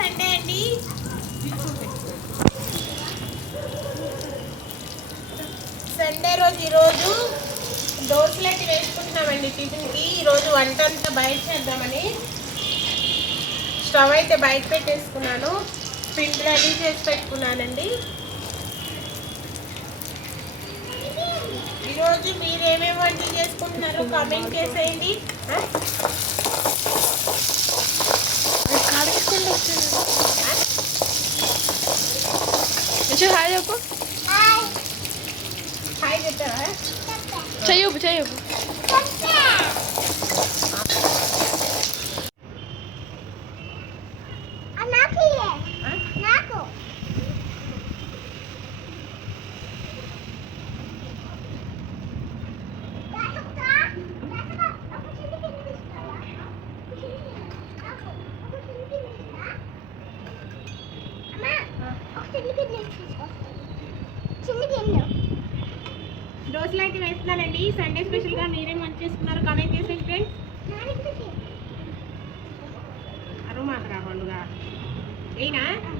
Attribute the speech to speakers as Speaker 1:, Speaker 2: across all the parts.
Speaker 1: Sunday అండి. Sunday రోజు ఈరోజు దోశలు వేసుకుంటున్నామండి టిఫిన్కి. ఈరోజు వంట అంతా బయట చేద్దామని. స్టవ్ అయితే బయట పెట్టేసుకున్నాను. పిండి రెడీ చేసి పెట్టుకున్నానండి. ఈరోజు మీరు ఏమేమి వంటలు చేసుకుంటున్నారో కామెంట్ చేసేయండి. ఆ? ఆ?
Speaker 2: హాయ్ చెప్పు
Speaker 1: హాయ్ చెప్పావా
Speaker 2: చెయ్యపు చెయ్యపు
Speaker 1: ఆ? దోశలు అయితే వేస్తున్నానండి సండే స్పెషల్గా మీరేం వంట చేసుకున్నారు కామెంట్ చేసేయండి ఫ్రెండ్స్ అరుమాకు రా పండుగ ఏనా ఆ?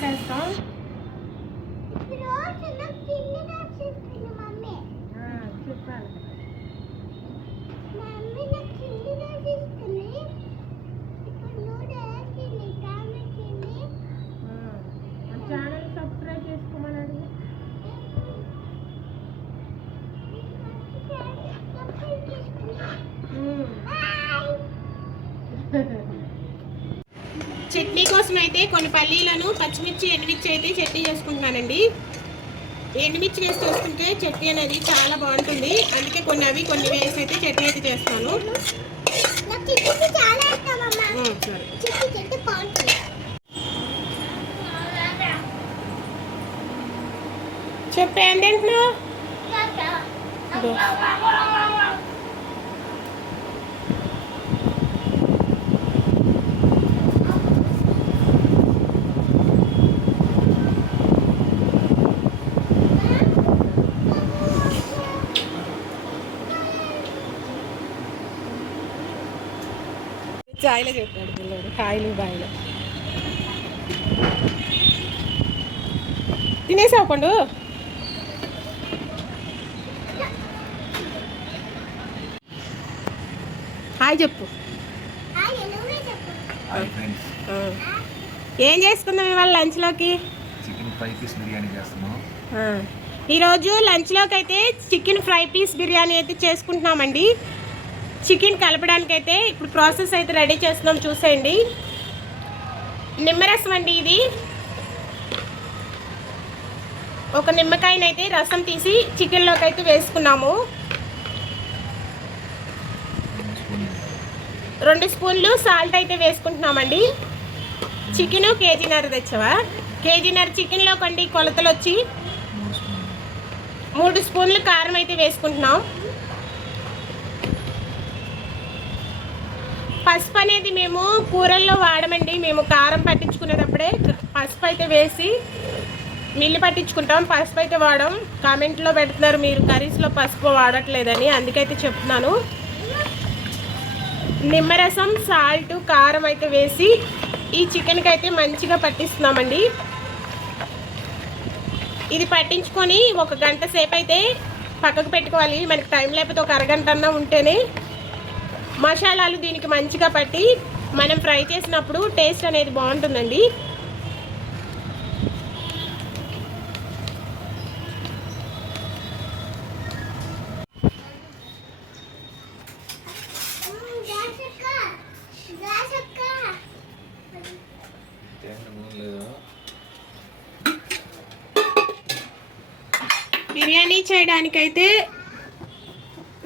Speaker 1: అయితే చేసేస్తాం ఆ, చెప్పాలి కదా. ఆ, మన ఛానల్ సబ్స్క్రైబ్ చేసుకోమని అడిగి చట్నీ కోసం అయితే కొన్ని పల్లీలను పచ్చిమిర్చి ఎండుమిర్చి అయితే చట్నీ చేసుకుంటున్నానండి ఎండుమిర్చి వేసి చేసుకుంటే చట్నీ అనేది చాలా బాగుంటుంది అందుకే కొన్ని అవి కొన్ని వేసి అయితే చట్నీ అయితే చేస్తాను చెప్పే ఏం తింటున్నావు దో. చాయ్లో చెప్పాడు పిల్లడు. కాయలు బాయిలు తినేసావు పండు? హాయ్ చెప్పు. ఏం చేసుకుందాం ఇవాళ లంచ్లోకి?
Speaker 3: చికెన్ ఫ్రై పీస్ బిర్యానీ చేస్తున్నాం.
Speaker 1: ఈరోజు లంచ్లోకి అయితే చికెన్ ఫ్రై పీస్ బిర్యానీ అయితే చేసుకుంటున్నామండి. చికెన్ కలపడానికి అయితే ఇప్పుడు ప్రాసెస్ అయితే రెడీ చేస్తున్నాం చూసేయండి. నిమ్మరసం అండి ఇది. ఒక నిమ్మకాయనైతే రసం తీసి చికెన్లోకి అయితే వేసుకున్నాము.
Speaker 3: రెండు
Speaker 1: స్పూన్లు సాల్ట్ అయితే వేసుకుంటున్నామండి. చికెన్ కేజీన్నర తెచ్చావా? కేజీన్నర చికెన్లో కండి కొలతలు వచ్చి
Speaker 3: మూడు
Speaker 1: స్పూన్లు కారం అయితే వేసుకుంటున్నాం. పసుపు అనేది మేము కూరల్లో వాడమండి. మేము కారం పట్టించుకునేటప్పుడే పసుపు అయితే వేసి మిల్లి పట్టించుకుంటాం. పసుపు అయితే వాడం. కామెంట్లో పెడుతున్నారు మీరు కర్రీస్లో పసుపు వాడట్లేదని. అందుకైతే చెప్తున్నాను. నిమ్మరసం సాల్ట్ కారం అయితే వేసి ఈ చికెన్కి అయితే మంచిగా పట్టిస్తున్నామండి. ఇది పట్టించుకొని ఒక గంట సేపు అయితే పక్కకు పెట్టుకోవాలి. మనకి టైం లేకపోతే ఒక అరగంట అన్నా ఉంటేనే మసాలాలు దీనికి మంచిగా పట్టి మనం ఫ్రై చేసినప్పుడు టేస్ట్ అనేది బాగుంటుందండి. బిర్యానీ చేయడానికైతే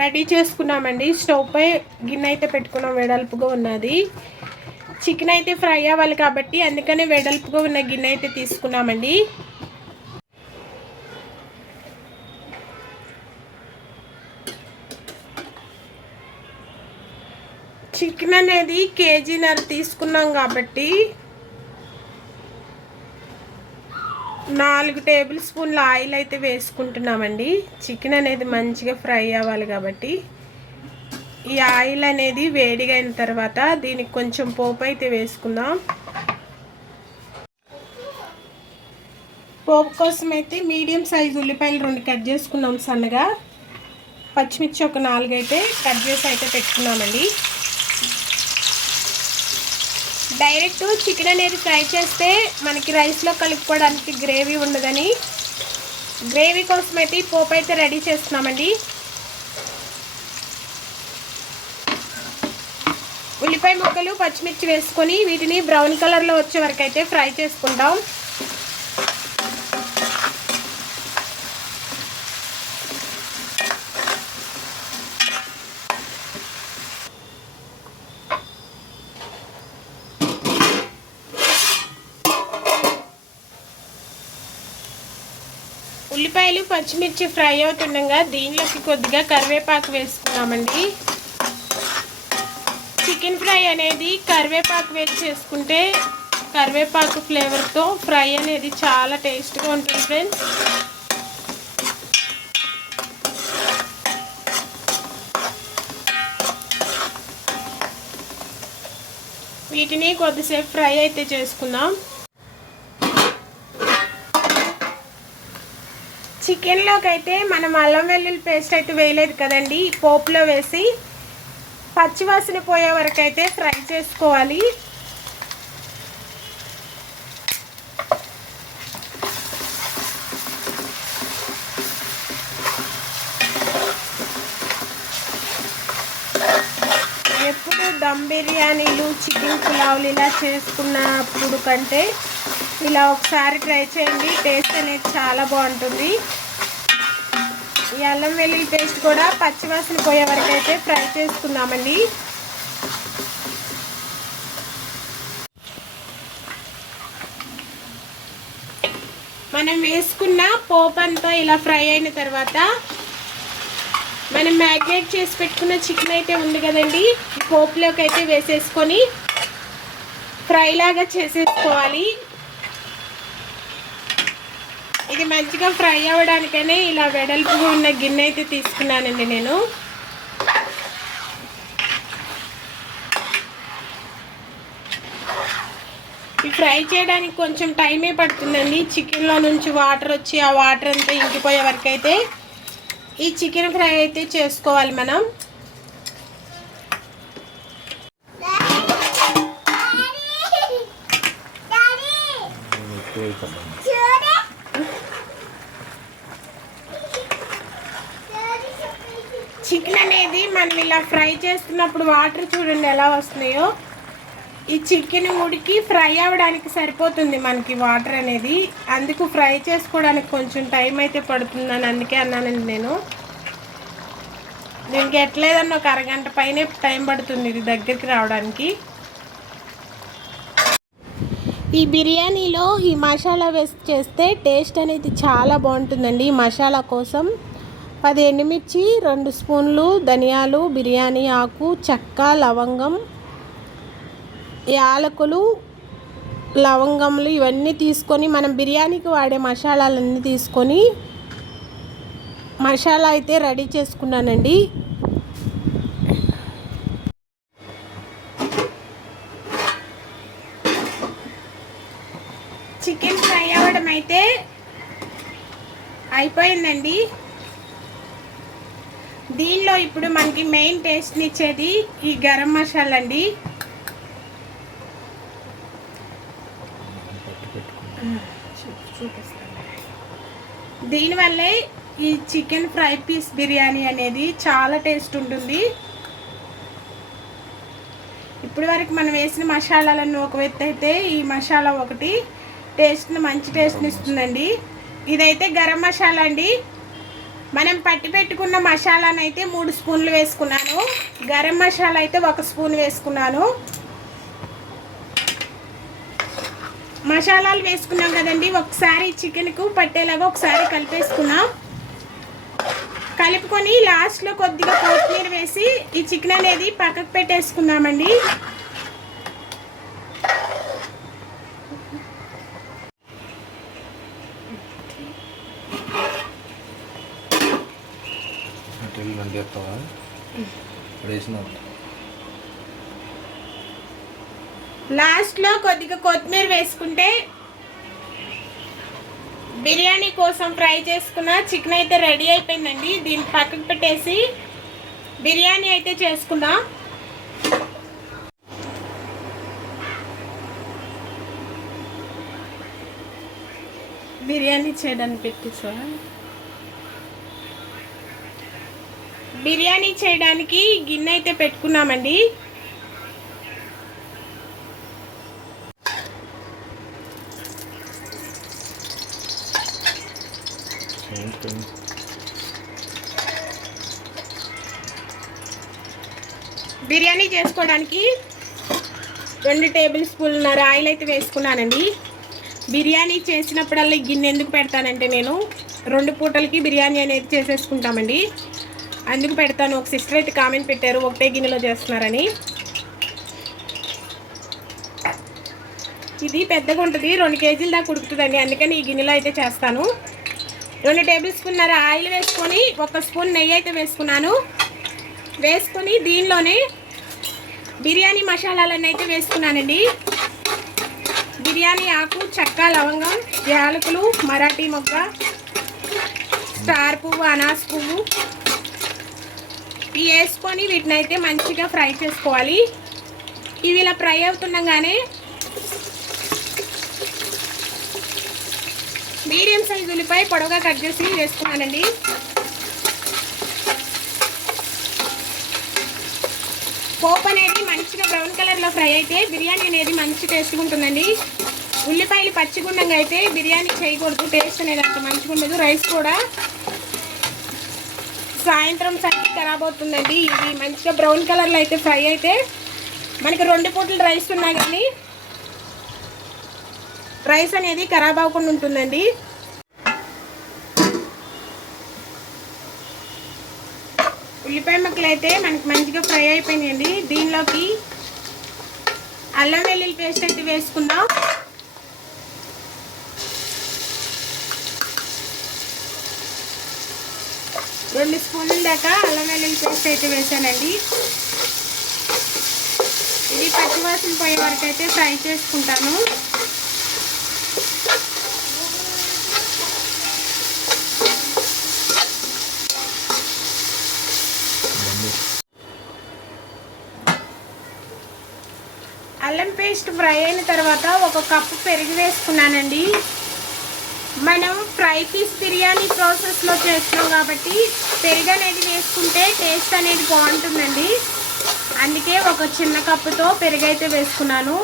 Speaker 1: రెడీ చేసుకున్నామండి. స్టవ్ పై గిన్నె అయితే పెట్టుకున్నాం. వెడల్పుగా ఉన్నది. చికెన్ అయితే ఫ్రై అవ్వాలి కాబట్టి అందుకనే వెడల్పుగా ఉన్న గిన్నె అయితే తీసుకున్నామండి. చికెన్ అనేది కేజీన్నర తీసుకున్నాం కాబట్టి నాలుగు టేబుల్ స్పూన్ల ఆయిల్ అయితే వేసుకుంటున్నామండి. చికెన్ అనేది మంచిగా ఫ్రై అవ్వాలి కాబట్టి. ఈ ఆయిల్ అనేది వేడిగా అయిన తర్వాత దీనికి కొంచెం పోపు అయితే వేసుకుందాం. పోపు కోసం అయితే మీడియం సైజు ఉల్లిపాయలు రెండు కట్ చేసుకున్నాం సన్నగా. పచ్చిమిర్చి ఒక నాలుగు అయితే కట్ చేసి అయితే పెట్టుకున్నామండి. డైరెక్ట్ చికెన్ అనేది ఫ్రై చేస్తే మనకి రైస్లో కలుపుకోవడానికి గ్రేవీ ఉండదని. గ్రేవీ కోసం అయితే ఈ పోపు అయితే రెడీ చేస్తున్నామండి. ఉల్లిపాయ ముక్కలు పచ్చిమిర్చి వేసుకొని వీటిని బ్రౌన్ కలర్లో వచ్చే వరకు అయితే ఫ్రై చేసుకుంటాం. ఉల్లిపాయలు పచ్చిమిర్చి ఫ్రై అవుతుండగా దీనిలోకి కొద్దిగా కరివేపాకు వేసుకున్నామండి. చికెన్ ఫ్రై అనేది కరివేపాకు వేసి చేసుకుంటే కరివేపాకు ఫ్లేవర్తో ఫ్రై అనేది చాలా టేస్ట్గా ఉంటుంది ఫ్రెండ్స్. వీటిని కొద్దిసేపు ఫ్రై అయితే చేసుకుందాం. చికెన్లోకి అయితే మనం అల్లం వెల్లుల్లి పేస్ట్ అయితే వేయలేదు కదండి. పోపులో వేసి పచ్చివాసన పోయే వరకు అయితే ఫ్రై చేసుకోవాలి. ఎప్పుడు దమ్ బిర్యానీలు చికెన్ పులావులు ఇలా చేసుకున్నప్పుడు కంటే ఇలా ఒకసారి ట్రై చేయండి. టేస్ట్ అనేది చాలా బాగుంటుంది. ఈ అల్లం వెల్లుల్లి పేస్ట్ కూడా పచ్చివాసన పోయే వరకు అయితే ఫ్రై చేసుకుందామండి. మనం వేసుకున్న పోపంతో ఇలా ఫ్రై అయిన తర్వాత మనం మ్యాగ్నేట్ చేసి పెట్టుకున్న చికెన్ అయితే ఉంది కదండి. పోపులోకి అయితే వేసేసుకొని ఫ్రైలాగా చేసేసుకోవాలి. ఇది మంచిగా ఫ్రై అవ్వడానికనే ఇలా వెడల్పుగా ఉన్న గిన్నె అయితే తీసుకున్నానండి నేను. ఈ ఫ్రై చేయడానికి కొంచెం టైమే పడుతుందండి. చికెన్లో నుంచి వాటర్ వచ్చి ఆ వాటర్ అంతా ఇంకిపోయే వరకు అయితే ఈ చికెన్ ఫ్రై అయితే చేసుకోవాలి మనం చికెన్ అనేది మనం ఇలా ఫ్రై చేస్తున్నప్పుడు వాటర్ చూడండి ఎలా వస్తున్నాయో. ఈ చికెన్ ఉడికి ఫ్రై అవ్వడానికి సరిపోతుంది మనకి వాటర్ అనేది. అందుకు ఫ్రై చేసుకోవడానికి కొంచెం టైం అయితే పడుతుందని అందుకే అన్నానండి నేను. దీనికి ఎట్లేదన్న ఒక అరగంట పైనే టైం పడుతుంది ఇది దగ్గరికి రావడానికి. ఈ బిర్యానీలో ఈ మసాలా వేసి చేస్తే టేస్ట్ అనేది చాలా బాగుంటుందండి ఈ మసాలా కోసం. పది ఎండుమిర్చి రెండు స్పూన్లు ధనియాలు బిర్యానీ ఆకు చెక్క లవంగం యాలకులు లవంగములు ఇవన్నీ తీసుకొని మనం బిర్యానీకి వాడే మసాలాలన్నీ తీసుకొని మసాలా అయితే రెడీ చేసుకున్నానండి. చికెన్ ఫ్రై అవ్వడం అయితే అయిపోయిందండి. దీనిలో ఇప్పుడు మనకి మెయిన్ టేస్ట్ని ఇచ్చేది ఈ గరం మసాలా అండి. దీనివల్లే ఈ చికెన్ ఫ్రై పీస్ బిర్యానీ అనేది చాలా టేస్ట్ ఉంటుంది. ఇప్పుడు వరకు మనం వేసిన మసాలాలను ఒక ఎత్తు అయితే ఈ మసాలా ఒకటి. టేస్ట్ని మంచి టేస్ట్ని ఇస్తుందండి. ఇదైతే గరం మసాలా అండి. మనం పట్టి పెట్టుకున్న మసాలాను అయితే మూడు స్పూన్లు వేసుకున్నాను. గరం మసాలా అయితే ఒక స్పూన్ వేసుకున్నాను. మసాలాలు వేసుకున్నాం కదండి ఒకసారి చికెన్కు పట్టేలాగా ఒకసారి కలిపేసుకున్నాం. కలుపుకొని లాస్ట్లో కొద్దిగా కొత్తిమీర వేసి ఈ చికెన్ అనేది పక్కకు
Speaker 3: పెట్టేసుకున్నామండి చేస్తావా ఇప్పుడు వేసినావు
Speaker 1: లాస్ట్లో కొద్దిగా కొత్తిమీర వేసుకుంటే బిర్యానీ కోసం ఫ్రై చేసుకున్న చికెన్ అయితే రెడీ అయిపోయిందండి. దీన్ని పక్కకు పెట్టేసి బిర్యానీ అయితే చేసుకుందాం. బిర్యానీ చేయడానికి పెట్టేసా బిర్యానీ చేయడానికి గిన్నె అయితే పెట్టుకున్నామండి. బిర్యానీ చేసుకోవడానికి రెండు టేబుల్ స్పూన్నర ఆయిల్ అయితే వేసుకున్నానండి. బిర్యానీ చేసినప్పుడల్లా గిన్నె ఎందుకు పెడతానంటే నేను రెండు పూటలకి బిర్యానీ అనేది చేసేసుకుంటామండి. అందుకు పెడతాను. ఒక సిస్టర్ అయితే కామెంట్ పెట్టారు. ఒకటే గిన్నెలో చేస్తున్నారని. ఇది పెద్దగా ఉంటుంది. రెండు కేజీల దాకా ఉడుకుతుందండి. అందుకని ఈ గిన్నెలో అయితే చేస్తాను. రెండు టేబుల్ స్పూన్నర ఆయిల్ వేసుకొని ఒక స్పూన్ నెయ్యి అయితే వేసుకున్నాను. వేసుకొని దీనిలోనే బిర్యానీ మసాలాలన్నీ అయితే వేసుకున్నానండి. బిర్యానీ ఆకు చెక్క లవంగం యాలకులు మరాఠీ మొగ్గ స్టార్ పువ్వు అనాస్ పువ్వు ఇవి వేసుకొని వీటిని అయితే మంచిగా ఫ్రై చేసుకోవాలి. ఇవి ఇలా ఫ్రై అవుతుండగానే మీడియం సైజ్ ఉల్లిపాయ పొడవుగా కట్ చేసి వేసుకున్నానండి. పోపు అనేది మంచిగా బ్రౌన్ కలర్లో ఫ్రై అయితే బిర్యానీ అనేది మంచి టేస్ట్గా ఉంటుందండి. ఉల్లిపాయలు పచ్చిగుండంగా అయితే బిర్యానీ చేయకూడదు టేస్ట్ అనేది అంత మంచిగా ఉండదు రైస్ కూడా సాయంత్రం సరికి ఖరాబ్ అవుతుందండి. ఇది మంచిగా బ్రౌన్ కలర్లో అయితే ఫ్రై అయితే మనకి రెండు పూటలు రైస్ ఉన్నా కానీ రైస్ అనేది ఖరాబ్ అవ్వకుండా ఉంటుందండి. ఉల్లిపాయ ముక్కలు అయితే మనకి మంచిగా ఫ్రై అయిపోయినాయండి. దీనిలోకి అల్లం వెల్లుల్లి పేస్ట్ అయితే వేసుకుందాం. రెండు స్పూన్లు దాకా అల్లం వెల్లుల్లి పేస్ట్ అయితే వేసానండి. ఇది పచ్చివాసన పోయే వరకు అయితే ఫ్రై చేసుకుంటాను. అల్లం పేస్ట్ ఫ్రై అయిన తర్వాత ఒక కప్పు పెరుగు వేసుకున్నానండి. మనం ఫ్రై పీస్ బిర్యానీ ప్రాసెస్లో చేస్తున్నాం కాబట్టి పెరుగు అనేది వేసుకుంటే టేస్ట్ అనేది బాగుంటుందండి. అందుకే ఒక చిన్న కప్పుతో పెరుగు అయితే వేసుకున్నాను.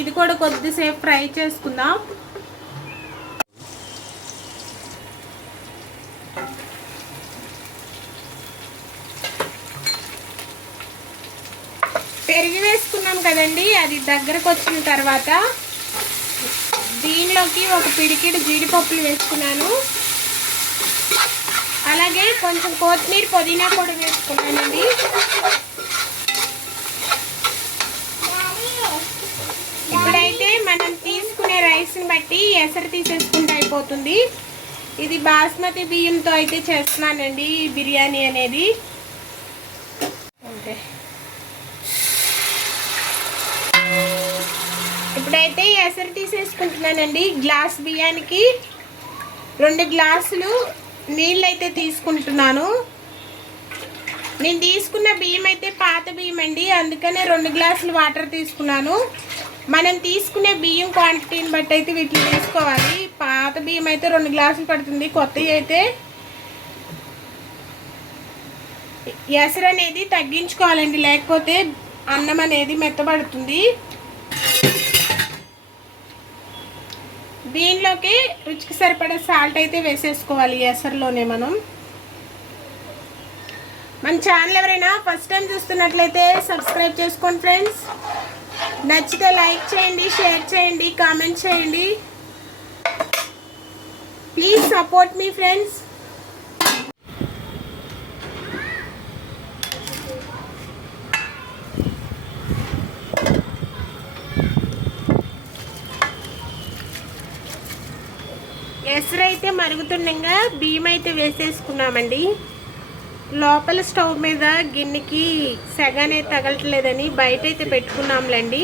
Speaker 1: ఇది కూడా కొద్దిసేపు ఫ్రై చేసుకుందాం. పెరిగి వేసుకున్నాం కదండి అది దగ్గరకు వచ్చిన తర్వాత దీనిలోకి ఒక పిడికిడి జీడిపప్పులు వేసుకున్నాను. అలాగే కొంచెం కొత్తిమీర పుదీనా కూడా వేసుకున్నానండి. ఇప్పుడైతే మనం తీసుకునే రైస్ని బట్టి ఎసరు తీసేసుకుంటే అయిపోతుంది. ఇది బాస్మతి బియ్యంతో అయితే చేస్తున్నానండి బిర్యానీ అనేది. ఓకే. ఇప్పుడైతే ఎసరు తీసేసుకుంటున్నానండి. గ్లాస్ బియ్యానికి రెండు గ్లాసులు నీళ్ళు అయితే తీసుకుంటున్నాను. నేను తీసుకున్న బియ్యం అయితే పాత బియ్యం అండి. అందుకనే రెండు గ్లాసులు వాటర్ తీసుకున్నాను. మనం తీసుకునే బియ్యం క్వాంటిటీని బట్టి అయితే వీటిని తీసుకోవాలి. పాత బియ్యం అయితే రెండు గ్లాసులు పడుతుంది. కొత్తవి అయితే ఎసరు అనేది తగ్గించుకోవాలండి. లేకపోతే అన్నం అనేది మెత్తబడుతుంది. దీనిలోకి రుచికి సరిపడే సాల్ట్ అయితే వేసేసుకోవాలి ఎసర్లోనే మనం. మన ఛానల్ ఎవరైనా ఫస్ట్ టైం చూస్తున్నట్లయితే సబ్స్క్రైబ్ చేసుకోండి ఫ్రెండ్స్ నచ్చితే లైక్ చేయండి షేర్ చేయండి కామెంట్ చేయండి. ప్లీజ్ సపోర్ట్ మీ ఫ్రెండ్స్ ఎసరు మరుగుతుండగా బియ్యం అయితే వేసేసుకున్నామండి లోపల స్టవ్ మీద గిన్నెకి సెగ అనేది తగలట్లేదని బయట అయితే పెట్టుకున్నాంలేండి.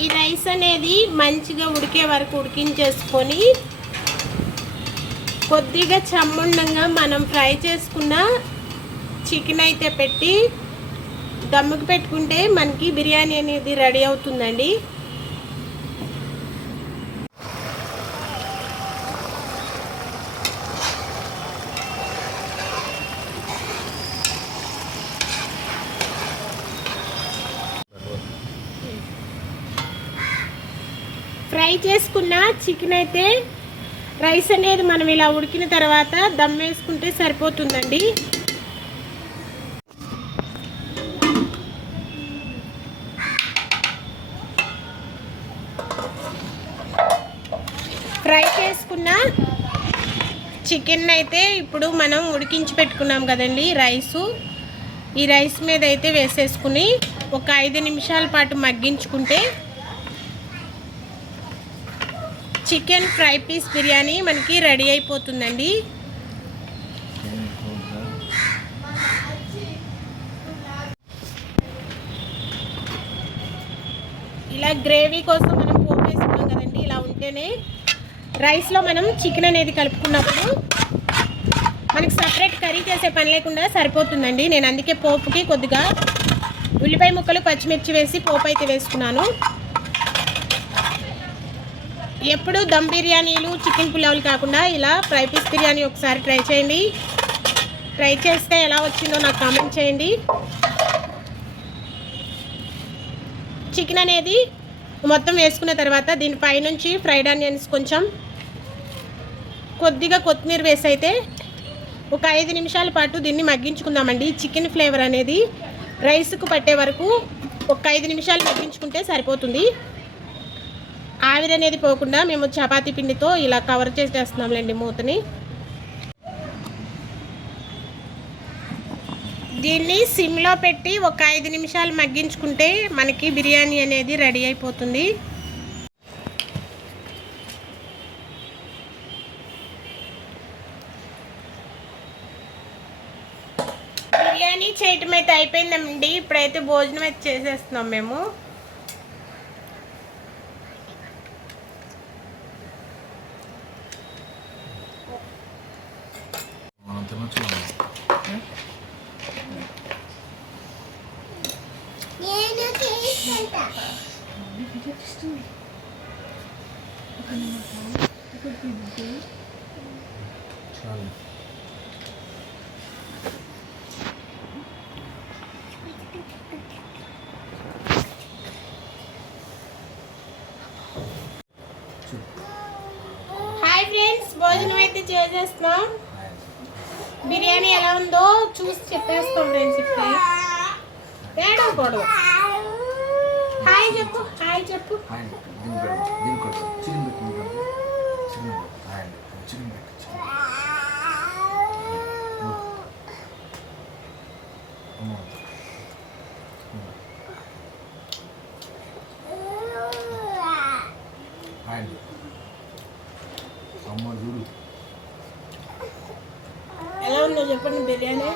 Speaker 1: ఈ రైస్ అనేది మంచిగా ఉడికే వరకు ఉడికించేసుకొని కొద్దిగా చమ్ముండంగా మనం ఫ్రై చేసుకున్న చికెన్ అయితే పెట్టి దమ్ముకి పెట్టుకుంటే మనకి బిర్యానీ అనేది రెడీ అవుతుందండి. ఫ్రై చేసుకున్న చికెన్ అయితే రైస్ అనేది మనం ఇలా ఉడికిన తర్వాత దమ్ వేసుకుంటే సరిపోతుందండి ఫ్రై చేసుకున్న చికెన్ అయితే ఇప్పుడు మనం ఉడికించి పెట్టుకున్నాం కదండి రైసు. ఈ రైస్ మీద అయితే వేసేసుకుని ఒక ఐదు నిమిషాల పాటు మగ్గించుకుంటే చికెన్ ఫ్రై పీస్ బిర్యానీ మనకి రెడీ అయిపోతుందండి. ఇలా గ్రేవీ కోసం మనం పోపు వేసుకున్నాం కదండి ఇలా ఉంటేనే రైస్లో మనం చికెన్ అనేది కలుపుకున్నప్పుడు మనకి సపరేట్ కర్రీ చేసే పని లేకుండా సరిపోతుందండి. నేను అందుకే పోపుకి కొద్దిగా ఉల్లిపాయ ముక్కలు పచ్చిమిర్చి వేసి పోపు అయితే వేసుకున్నాను. ఎప్పుడు దమ్ బిర్యానీలు చికెన్ పులావులు కాకుండా ఇలా ఫ్రై పీస్ బిర్యానీ ఒకసారి ట్రై చేయండి. ట్రై చేస్తే ఎలా వచ్చిందో నాకు కామెంట్ చేయండి. చికెన్ అనేది మొత్తం వేసుకున్న తర్వాత దీని పైనుంచి ఫ్రైడ్ ఆనియన్స్ కొంచెం కొద్దిగా కొత్తిమీర వేసి అయితే ఒక ఐదు నిమిషాల పాటు దీన్ని మగ్గించుకుందామండి. చికెన్ ఫ్లేవర్ అనేది రైస్కు పట్టే వరకు ఒక ఐదు నిమిషాలు మగ్గించుకుంటే సరిపోతుంది. ఆవిరి అనేది పోకుండా మేము చపాతీ పిండితో ఇలా కవర్ చేసేస్తున్నాంలేండి మూతని. దీన్ని సిమ్లో పెట్టి ఒక ఐదు నిమిషాలు మగ్గించుకుంటే మనకి బిర్యానీ అనేది రెడీ అయిపోతుంది బిర్యానీ చేయటం అయితే అయిపోయిందండి. ఇప్పుడైతే భోజనం అయితే చేసేస్తున్నాం మేము
Speaker 3: తినొచ్చు మనం.
Speaker 4: నేను తీసుకుంటా
Speaker 3: చాలు
Speaker 1: హాయ్ ఫ్రెండ్స్ భోజనం అయితే చేసేస్తున్నాం బిర్యానీ ఎలా ఉందో చూసి చెప్పేస్తాం ఫ్రెండ్స్ ఇప్పుడు. ఏడవకూడదు హాయ్ చెప్పు హాయ్ చెప్పు.
Speaker 3: హాయ్ దీని పెట్టు దీని కొట్టు చికెన్ పెట్టు చికెన్ పెట్టు చికెన్ పెట్టు చికెన్ అమ్మ హాయ్ అండి అమ్మ చూడు
Speaker 1: ఎలా ఉందో చెప్పండి బిర్యానీ